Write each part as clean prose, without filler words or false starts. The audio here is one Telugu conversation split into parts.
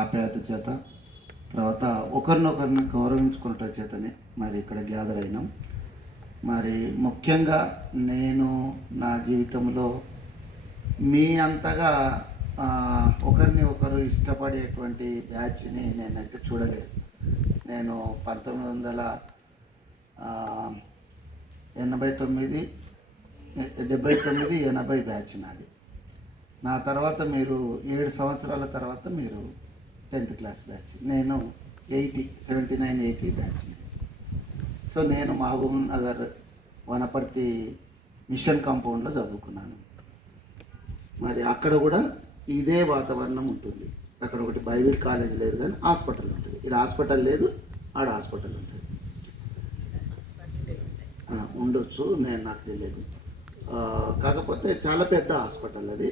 ఆప్యాయత చేత, తర్వాత ఒకరినొకరిని గౌరవించుకున్నట చేతనే మరి ఇక్కడ గ్యాదర్ అయినాం. మరి ముఖ్యంగా నేను నా జీవితంలో మీ అంతగా ఒకరిని ఒకరు ఇష్టపడేటువంటి బ్యాచ్ని నేనైతే చూడలేదు. నేను 1989, 79, 80 బ్యాచ్ నాది. నా తర్వాత మీరు 7 సంవత్సరాల తర్వాత మీరు 10th క్లాస్ బ్యాచ్. నేను 79, 80 బ్యాచ్. సో నేను మహబూబ్ నగర్ వనపర్తి మిషన్ కాంపౌండ్లో చదువుకున్నాను. మరి అక్కడ కూడా ఇదే వాతావరణం ఉంటుంది. అక్కడ ఒకటి బైబిల్ కాలేజ్ లేదు కానీ హాస్పిటల్ ఉంటుంది. ఇక్కడ హాస్పిటల్ లేదు, ఆడ హాస్పిటల్ ఉంటుంది. ఉండొచ్చు, నాకు తెలియదు. కాకపోతే చాలా పెద్ద హాస్పిటల్ అది.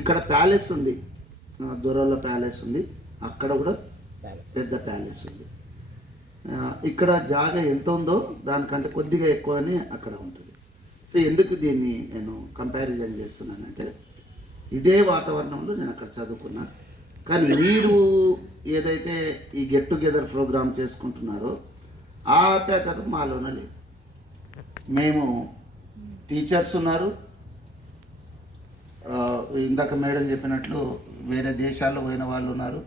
ఇక్కడ ప్యాలెస్ ఉంది, దొరల ప్యాలెస్ ఉంది. అక్కడ కూడా పెద్ద ప్యాలెస్ ఉంది. ఇక్కడ జాగా ఎంత ఉందో దానికంటే కొద్దిగా ఎక్కువ అని అక్కడ ఉంటుంది. సో ఎందుకు దీన్ని నేను కంపారిజన్ చేస్తున్నానంటే, ఇదే వాతావరణంలో నేను అక్కడ చదువుకున్నా. కానీ మీరు ఏదైతే ఈ గెట్ టుగెదర్ ప్రోగ్రామ్ చేసుకుంటున్నారో ఆ ఆప్యాయత మాలోనే లేదు. మేము టీచర్స్ ఉన్నారు, ఇందాక మేడం చెప్పినట్లు వేరే దేశాల్లో పోయిన వాళ్ళు ఉన్నారు,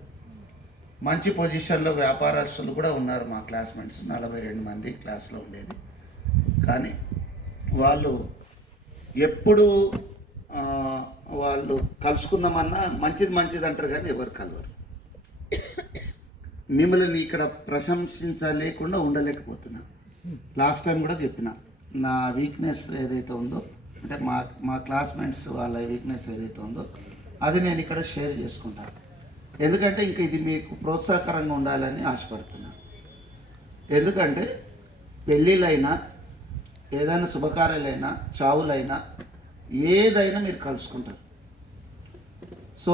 మంచి పొజిషన్లో వ్యాపారస్తులు కూడా ఉన్నారు. మా క్లాస్మేట్స్ 42 మంది క్లాస్లో ఉండేది. కానీ వాళ్ళు ఎప్పుడు వాళ్ళు కలుసుకుందామన్నా మంచిది అంటారు కానీ ఎవరు కలవరు. మిమ్మల్ని ఇక్కడ ప్రశంసించలేకుండా ఉండలేకపోతున్నా. లాస్ట్ టైం కూడా చెప్పిన, నా వీక్నెస్ ఏదైతే ఉందో, అంటే మా క్లాస్మేట్స్ వాళ్ళ వీక్నెస్ ఏదైతే ఉందో అది నేను ఇక్కడ షేర్ చేసుకుంటాను. ఎందుకంటే ఇంక ఇది మీకు ప్రోత్సాహకరంగా ఉండాలని ఆశపడుతున్నా. ఎందుకంటే పెళ్ళిళ్ళైనా, ఏదైనా శుభకార్యాలైనా, చావులైనా, ఏదైనా మీరు కలుసుకుంటారు. సో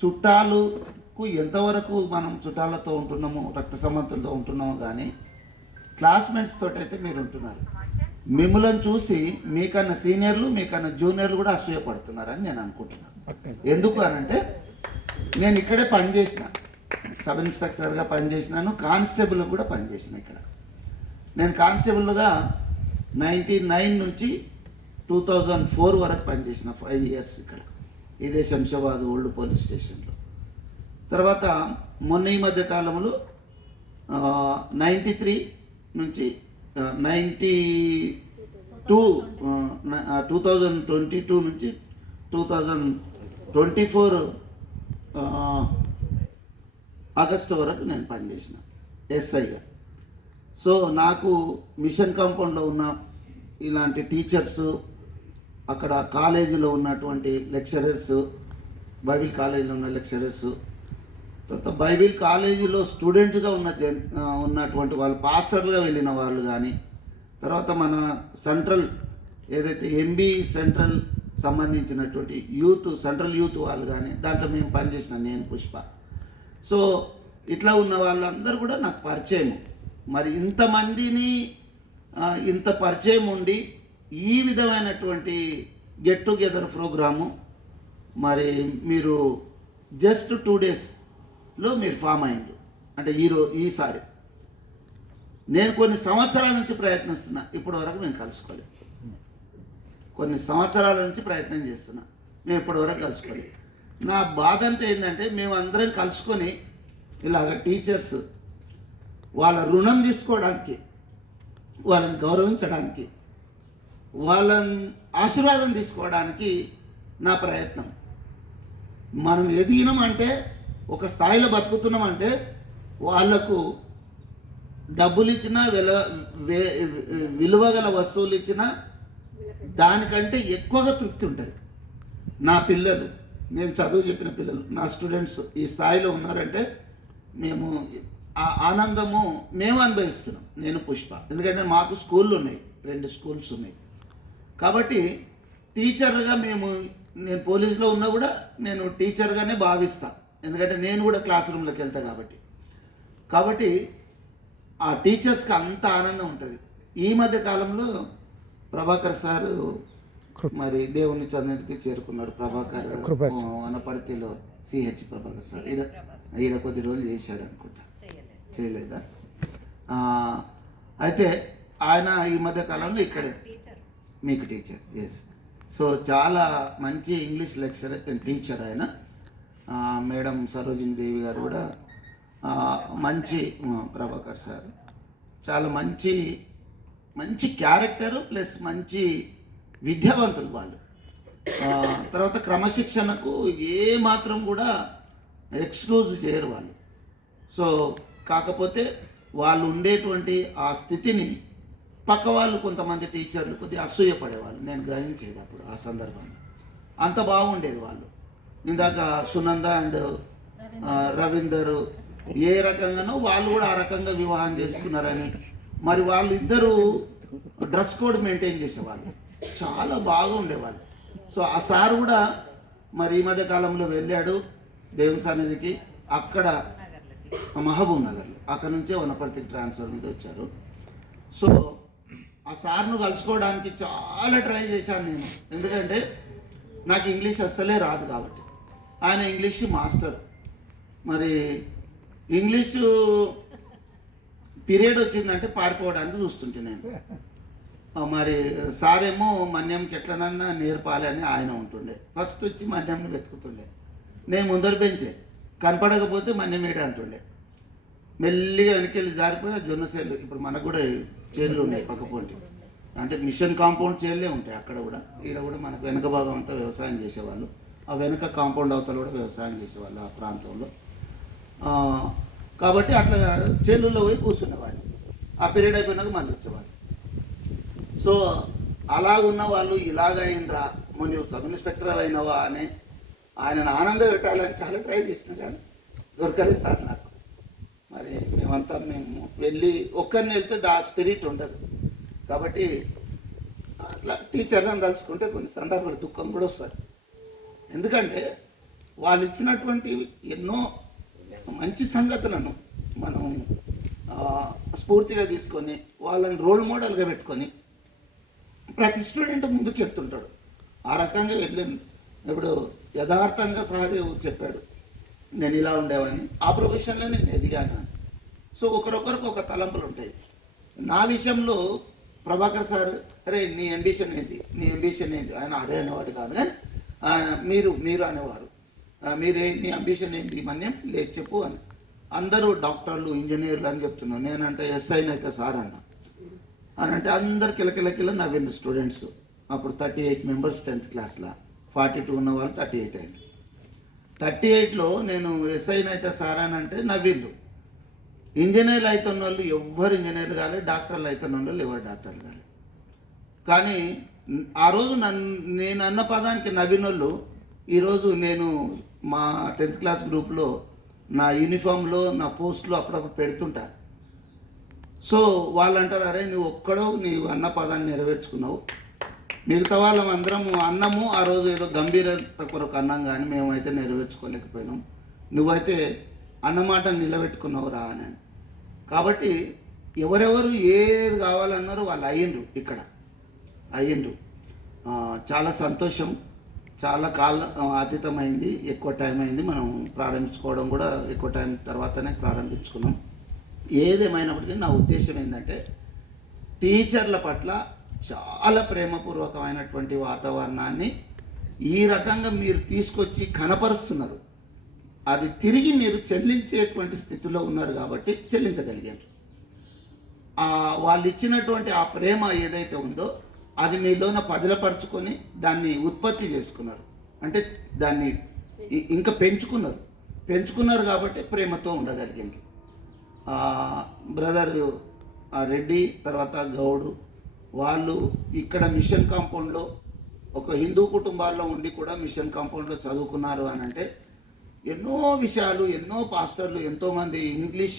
చుట్టాలకు ఎంతవరకు మనం చుట్టాలతో ఉంటున్నామో, రక్త సంబంధులతో ఉంటున్నామో, కానీ క్లాస్మేట్స్ తోటి అయితే మీరు ఉంటున్నారు. మిమ్మల్ని చూసి మీకన్నా సీనియర్లు, మీకన్నా జూనియర్లు కూడా అసూయపడుతున్నారని నేను అనుకుంటున్నాను. ఎందుకు అనంటే, నేను ఇక్కడే పనిచేసిన, సబ్ ఇన్స్పెక్టర్గా పనిచేసినాను, కానిస్టేబుల్ కూడా పనిచేసిన. ఇక్కడ నేను కానిస్టేబుల్గా 99 నుంచి 2004 వరకు పనిచేసిన, 5 years ఇక్కడ ఇదే శంషాబాద్ ఓల్డ్ పోలీస్ స్టేషన్లో. తర్వాత మొన్న ఈ మధ్య కాలంలో 93 నుంచి 2022 నుంచి 2024 ఆగస్టు వరకు నేను పనిచేసిన ఎస్ఐగా. సో నాకు మిషన్ కాంపౌండ్లో ఉన్న ఇలాంటి టీచర్సు, అక్కడ కాలేజీలో ఉన్నటువంటి లెక్చరర్సు, బైబిల్ కాలేజీలో ఉన్న లెక్చరర్సు, తర్వాత బైబిల్ కాలేజీలో స్టూడెంట్స్గా ఉన్నటువంటి వాళ్ళు, పాస్టర్లుగా వెళ్ళిన వాళ్ళు కానీ, తర్వాత మన సెంట్రల్ ఏదైతే ఎంబీ సెంట్రల్ సంబంధించినటువంటి యూత్, సెంట్రల్ యూత్ వాళ్ళు కానీ, దాంట్లో మేము పనిచేసిన, నేను పుష్ప. సో ఇట్లా ఉన్న వాళ్ళందరూ కూడా నాకు పరిచయము. మరి ఇంతమందిని ఇంత పరిచయం ఉండి ఈ విధమైనటువంటి గెట్ టుగెదర్ ప్రోగ్రాము మరి మీరు జస్ట్ 2 daysలో మీరు ఫామ్ అయ్యిండు. అంటే ఈసారి నేను కొన్ని సంవత్సరాల నుంచి ప్రయత్నిస్తున్నా, ఇప్పటి వరకు మేము కలుసుకోలేదు. కొన్ని సంవత్సరాల నుంచి ప్రయత్నం చేస్తున్నా, మేము ఇప్పటి వరకు కలుసుకోలేదు. నా బాధ అంతా ఏంటంటే, మేము అందరం కలుసుకొని ఇలాగ టీచర్స్ వాళ్ళ రుణం తీసుకోవడానికి, వాళ్ళని గౌరవించడానికి, వాళ్ళని ఆశీర్వాదం తీసుకోవడానికి నా ప్రయత్నం. మనం ఎదిగినామంటే, ఒక స్థాయిలో బతుకుతున్నామంటే, వాళ్లకు డబ్బులు ఇచ్చినా, విలువగల వస్తువులు ఇచ్చినా దానికంటే ఎక్కువగా తృప్తి ఉంటుంది. నా పిల్లలు, నేను చదువు చెప్పిన పిల్లలు, నా స్టూడెంట్స్ ఈ స్థాయిలో ఉన్నారంటే మేము ఆ ఆనందము మేము అనుభవిస్తున్నాం. నేను పుష్ప, ఎందుకంటే మాకు స్కూళ్ళు ఉన్నాయి, 2 schools ఉన్నాయి. కాబట్టి టీచర్గా నేను పోలీసులో ఉన్నా కూడా నేను టీచర్గానే భావిస్తాను, ఎందుకంటే నేను కూడా క్లాస్ రూమ్లోకి వెళ్తాను. కాబట్టి ఆ టీచర్స్కి అంత ఆనందం ఉంటుంది. ఈ మధ్య కాలంలో ప్రభాకర్ సారు మరి దేవుని చంద్రునికి చేరుకున్నారు. ప్రభాకర్ వనపర్తిలో సిహెచ్ ప్రభాకర్ సార్ ఈడ కొద్ది రోజులు చేశాడు అనుకుంటా, చేయలేదా? అయితే ఆయన ఈ మధ్య కాలంలో ఇక్కడే మీకు టీచర్. ఎస్. సో చాలా మంచి ఇంగ్లీష్ లెక్చరర్ టీచర్ ఆయన. మేడం సరోజిని దేవి గారు కూడా మంచి, ప్రభాకర్ సార్ చాలా మంచి మంచి క్యారెక్టరు ప్లస్ మంచి విద్యావంతులు వాళ్ళు. తర్వాత క్రమశిక్షణకు ఏ మాత్రం కూడా ఎక్స్క్లూజ్ చేయరు వాళ్ళు. సో కాకపోతే వాళ్ళు ఉండేటువంటి ఆ స్థితిని పక్క వాళ్ళు కొంతమంది టీచర్లు కొద్దిగా అసూయపడేవాళ్ళు. నేను గ్రహించేది అప్పుడు ఆ సందర్భంలో. అంత బాగుండేది వాళ్ళు. ఇందాక సునంద అండ్ రవీందర్ ఏ రకంగానో వాళ్ళు కూడా ఆ రకంగా వివాహం చేసుకున్నారని, మరి వాళ్ళు ఇద్దరు డ్రెస్ కోడ్ మెయింటైన్ చేసేవాళ్ళు, చాలా బాగుండేవాళ్ళు. సో ఆ సార్ కూడా మరి ఈ మధ్య కాలంలో వెళ్ళాడు దేవుని సన్నిధికి, అక్కడ మహబూబ్ నగర్లో, అక్కడ నుంచే వనపర్తికి ట్రాన్స్ఫర్ మీద వచ్చారు. సో ఆ సార్ను కలుసుకోవడానికి చాలా ట్రై చేశాను నేను, ఎందుకంటే నాకు ఇంగ్లీష్ అస్సలే రాదు కాబట్టి. ఆయన ఇంగ్లీష్ మాస్టర్. మరి ఇంగ్లీషు పీరియడ్ వచ్చిందంటే పారిపోవడానికి చూస్తుంటే నేను, మరి సారేమో మన్యంకి ఎట్లనన్నా నేర్పాలి అని ఆయన ఉంటుండే. ఫస్ట్ వచ్చి మన్యంని వెతుకుతుండే, నేను ముందర బెంచే, కనపడకపోతే మన్యమేడ అంటుండే. మెల్లిగా వెనకెళ్ళి జారిపోయి జొన్న చేళ్ళు, ఇప్పుడు మనకు కూడా చేళ్ళు ఉన్నాయి పక్కపోంటి, అంటే మిషన్ కాంపౌండ్ చేళ్ళే ఉంటాయి అక్కడ కూడా. ఈడ కూడా మనకు వెనక భాగం అంతా వ్యవసాయం చేసేవాళ్ళు, ఆ వెనక కాంపౌండ్ అవతల కూడా వ్యవసాయం చేసేవాళ్ళు ఆ ప్రాంతంలో. కాబట్టి అట్లా చేళ్ళల్లో పోయి కూర్చునేవాళ్ళు. ఆ పీరియడ్ అయిపోయినాక మళ్ళీ వచ్చేవాళ్ళు. సో అలాగున్న వాళ్ళు ఇలాగైనరా, నువ్వు సబ్ ఇన్స్పెక్టర్ అయినవా అని ఆయనను ఆనందం పెట్టాలని చాలా ట్రై చేసినా కానీ దొరకలేదు సార్ నాకు. మరి మేము వెళ్ళి ఒక్కరిని వెళ్తే దా స్పిరిట్ ఉండదు కాబట్టి అట్లా టీచర్లను తలుచుకుంటే కొన్ని సందర్భాలు దుఃఖం కూడా వస్తుంది. ఎందుకంటే వాళ్ళు ఇచ్చినటువంటి ఎన్నో మంచి సంగతులను మనం స్ఫూర్తిగా తీసుకొని వాళ్ళని రోల్ మోడల్గా పెట్టుకొని ప్రతి స్టూడెంట్ ముందుకు ఎత్తుంటాడు. ఆ రకంగా వెళ్ళాను. ఇప్పుడు యథార్థంగా సహదేవ్ చెప్పాడు, నేను ఇలా ఉండేవాడిని, ఆ ప్రొఫెషన్లో నేను ఎదిగాను అని. సో ఒకరొకరికి ఒక తలంపులు ఉంటాయి. నా విషయంలో ప్రభాకర్ సార్, అరే నీ అంబిషన్ ఏంటి, నీ అంబిషన్ ఏంటి, ఆయన అరే అనేవాడు కాదు, కానీ మీరు అనేవారు, మీ అంబిషన్ ఏంటి మన్యం లేదు చెప్పు అని. అందరూ డాక్టర్లు ఇంజనీర్లు అని చెప్తున్నాను, నేనంటే ఎస్ఐనైతే సార్ అన్న అని అంటే అందరు కిలకిలకిల నవ్వింది స్టూడెంట్స్. అప్పుడు 38 మెంబర్స్ 10th క్లాస్లో, 42 ఉన్న వాళ్ళు 38 అయింది. 38లో నేను ఎస్ఐనైతే సార్ అని అంటే నవ్విండు. ఇంజనీర్లు అవుతున్న వాళ్ళు ఎవ్వరు ఇంజనీర్లు కాలేదు, డాక్టర్లు అవుతున్న వాళ్ళు ఎవరు డాక్టర్లు కాలేదు. కానీ ఆ రోజు నేను అన్న పదానికి నవ్విన వాళ్ళు ఈరోజు నేను మా 10th క్లాస్ గ్రూప్లో నా యూనిఫామ్లో నా పోస్ట్లో అప్పుడప్పుడు పెడుతుంటా. సో వాళ్ళు అంటారు, అరే నువ్వు ఒక్కడో నీవు అన్న పదాన్ని నెరవేర్చుకున్నావు, మిగతా వాళ్ళం అందరం అన్నము ఆ రోజు ఏదో గంభీరత కొరకు అన్నాం కానీ మేమైతే నెరవేర్చుకోలేకపోయినాం, నువ్వైతే అన్నమాట నిలబెట్టుకున్నావు రా అని. కాబట్టి ఎవరెవరు ఏది కావాలన్నారో వాళ్ళు అయ్యిండ్రు, ఇక్కడ అయ్యిండ్రు. చాలా సంతోషం. చాలా అతీతమైంది, ఎక్కువ టైం అయింది. మనం ప్రారంభించుకోవడం కూడా ఎక్కువ టైం తర్వాతనే ప్రారంభించుకున్నాం. ఏదేమైనప్పటికీ నా ఉద్దేశం ఏంటంటే టీచర్ల పట్ల చాలా ప్రేమపూర్వకమైనటువంటి వాతావరణాన్ని ఈ రకంగా మీరు తీసుకొచ్చి కనపరుస్తున్నారు. అది తిరిగి మీరు చెల్లించేటువంటి స్థితిలో ఉన్నారు కాబట్టి చెల్లించగలిగారు. వాళ్ళు ఇచ్చినటువంటి ఆ ప్రేమ ఏదైతే ఉందో అది మీలోన పదిలపరుచుకొని దాన్ని ఉత్పత్తి చేసుకున్నారు, అంటే దాన్ని ఇంకా పెంచుకున్నారు కాబట్టి ప్రేమతో ఉండగలిగారు. బ్రదర్ రెడ్డి తర్వాత గౌడు వాళ్ళు ఇక్కడ మిషన్ కాంపౌండ్లో ఒక హిందూ కుటుంబాల్లో ఉండి కూడా మిషన్ కాంపౌండ్లో చదువుకున్నారు అని అంటే ఎన్నో విషయాలు, ఎన్నో పాస్టర్లు, ఎంతోమంది ఇంగ్లీష్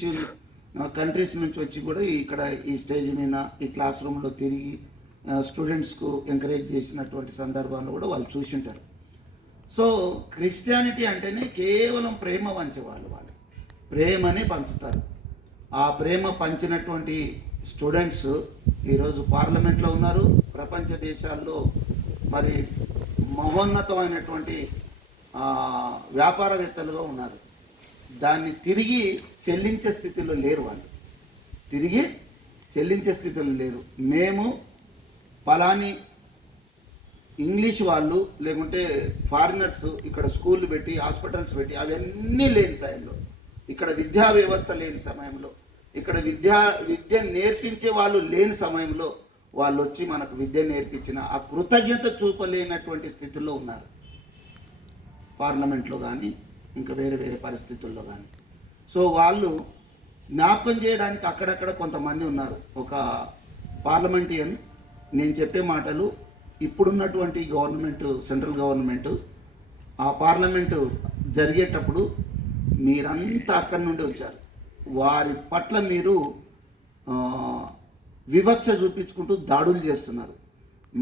కంట్రీస్ నుంచి వచ్చి కూడా ఇక్కడ ఈ స్టేజ్ మీద ఈ క్లాస్ రూమ్లో తిరిగి స్టూడెంట్స్కు ఎంకరేజ్ చేసినటువంటి సందర్భాల్లో కూడా వాళ్ళు చూసి ఉంటారు. సో క్రిస్టియానిటీ అంటేనే కేవలం ప్రేమ పంచేవాళ్ళు, వాళ్ళు ప్రేమనే పంచుతారు. ఆ ప్రేమ పంచినటువంటి స్టూడెంట్స్ ఈరోజు పార్లమెంట్లో ఉన్నారు, ప్రపంచ దేశాల్లో మరి మహోన్నతమైనటువంటి వ్యాపారవేత్తలుగా ఉన్నారు. దాన్ని తిరిగి చెల్లించే స్థితిలో లేరు వాళ్ళు. తిరిగి చెల్లించే స్థితిలో లేరు. మేము పలాని ఇంగ్లీష్ వాళ్ళు లేకుంటే ఫారినర్స్ ఇక్కడ స్కూళ్ళు పెట్టి హాస్పిటల్స్ పెట్టి అవన్నీ లేని టైంలో, ఇక్కడ విద్యా వ్యవస్థ లేని సమయంలో, ఇక్కడ విద్య నేర్పించే వాళ్ళు లేని సమయంలో వాళ్ళు వచ్చి మనకు విద్య నేర్పించిన ఆ కృతజ్ఞత చూపలేనటువంటి స్థితిలో ఉన్నారు పార్లమెంట్లో కానీ ఇంకా వేరే వేరే పరిస్థితుల్లో కానీ. సో వాళ్ళు జ్ఞాపకం చేయడానికి అక్కడక్కడ కొంతమంది ఉన్నారు. ఒక పార్లమెంటియన్ నేను చెప్పే మాటలు ఇప్పుడున్నటువంటి గవర్నమెంట్, సెంట్రల్ గవర్నమెంట్ ఆ పార్లమెంటు జరిగేటప్పుడు మీరంతా అక్కడి నుండి వచ్చారు. వారి పట్ల మీరు వివక్ష చూపించుకుంటూ దాడులు చేస్తున్నారు.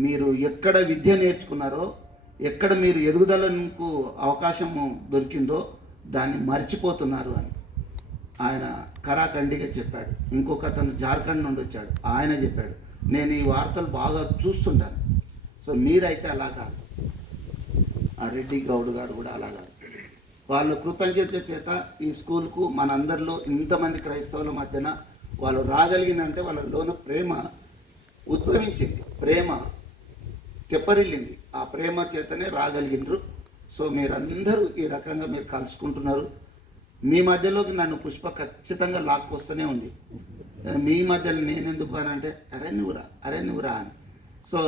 మీరు ఎక్కడ విద్య నేర్చుకున్నారో, ఎక్కడ మీరు ఎదుగుదలకు అవకాశము దొరికిందో దాన్ని మర్చిపోతున్నారు అని ఆయన కరాఖండిగా చెప్పాడు. ఇంకొక అతను జార్ఖండ్ నుండి వచ్చాడు, ఆయన చెప్పాడు. నేను ఈ వార్తలు బాగా చూస్తుంటాను. సో మీరైతే అలా కాదు, ఆ రెడ్డి గౌడ్ గారు కూడా అలా కాదు. వాళ్ళ కృతజ్ఞత చేత ఈ స్కూల్కు మనందరిలో ఇంతమంది క్రైస్తవుల మధ్యన వాళ్ళు రాగలిగినంటే వాళ్ళలోన ప్రేమ ఉద్భవించింది, ప్రేమ తెప్పరిల్లింది. ఆ ప్రేమ చేతనే రాగలిగినరు. సో మీరందరూ ఈ రకంగా మీరు కలుసుకుంటున్నారు. మీ మధ్యలోకి నన్ను పుష్ప ఖచ్చితంగా లాక్కొస్తూనే ఉంది. మీ మధ్యలో నేనెందుకు అని అంటే అరే నువ్వురా అని. సో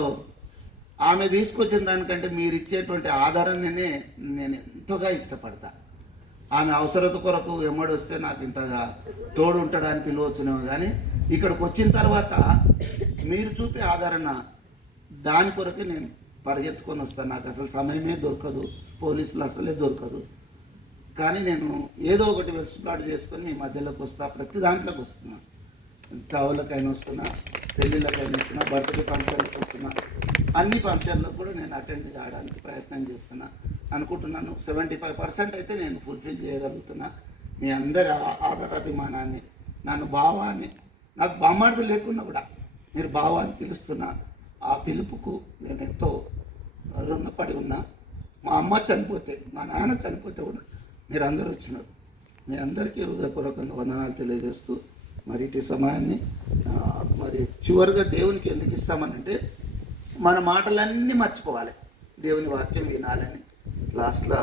ఆమె తీసుకొచ్చిన దానికంటే మీరు ఇచ్చేటువంటి ఆదరణనే నేను ఎంతగా ఇష్టపడతా. ఆమె అవసరత కొరకు ఎమ్మడొస్తే నాకు ఇంతగా తోడు ఉంటాడని పిలవచ్చునేమో, కానీ ఇక్కడికి వచ్చిన తర్వాత మీరు చూపే ఆదరణ దాని కొరకే నేను పరిగెత్తుకొని వస్తాను. నాకు అసలు సమయమే దొరకదు, పోలీసులు అసలే దొరకదు. కానీ నేను ఏదో ఒకటి వెసులుబాటు చేసుకొని మీ మధ్యలోకి వస్తా, ప్రతి దాంట్లోకి వస్తున్నా. చావులకైనా వస్తున్నా, పెళ్ళిళ్ళకైనా వస్తున్నా, బర్త్డే ఫంక్షన్లకు వస్తున్నా, అన్ని ఫంక్షన్లకు కూడా నేను అటెండ్ కావడానికి ప్రయత్నం చేస్తున్నా. అనుకుంటున్నాను 75% అయితే నేను ఫుల్ఫిల్ చేయగలుగుతున్నా. మీ అందరి ఆదరాభిమానాన్ని, నన్ను బావాన్ని, నాకు బామార్డు లేకున్నా కూడా మీరు బావాన్ని పిలుస్తున్నా. ఆ పిలుపుకు నేను ఎంతో రుణపడి ఉన్నా. మా అమ్మ చనిపోతే, మా నాన్న చనిపోతే కూడా మీరు అందరూ వచ్చినారు. మీ అందరికీ హృదయపూర్వకంగా వందనాలు తెలియజేస్తూ మరి ఇటు సమయాన్ని మరి చివరిగా దేవునికి ఎందుకు ఇస్తామనంటే మన మాటలన్నీ మర్చిపోవాలి, దేవుని వాక్యం వినాలని లాస్ట్లో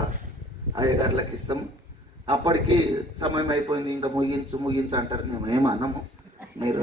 అయ్యగారులకు ఇస్తాము. అప్పటికి సమయం అయిపోయింది, ఇంకా ముగించు అంటారు. మేము ఏమన్నాము, మీరు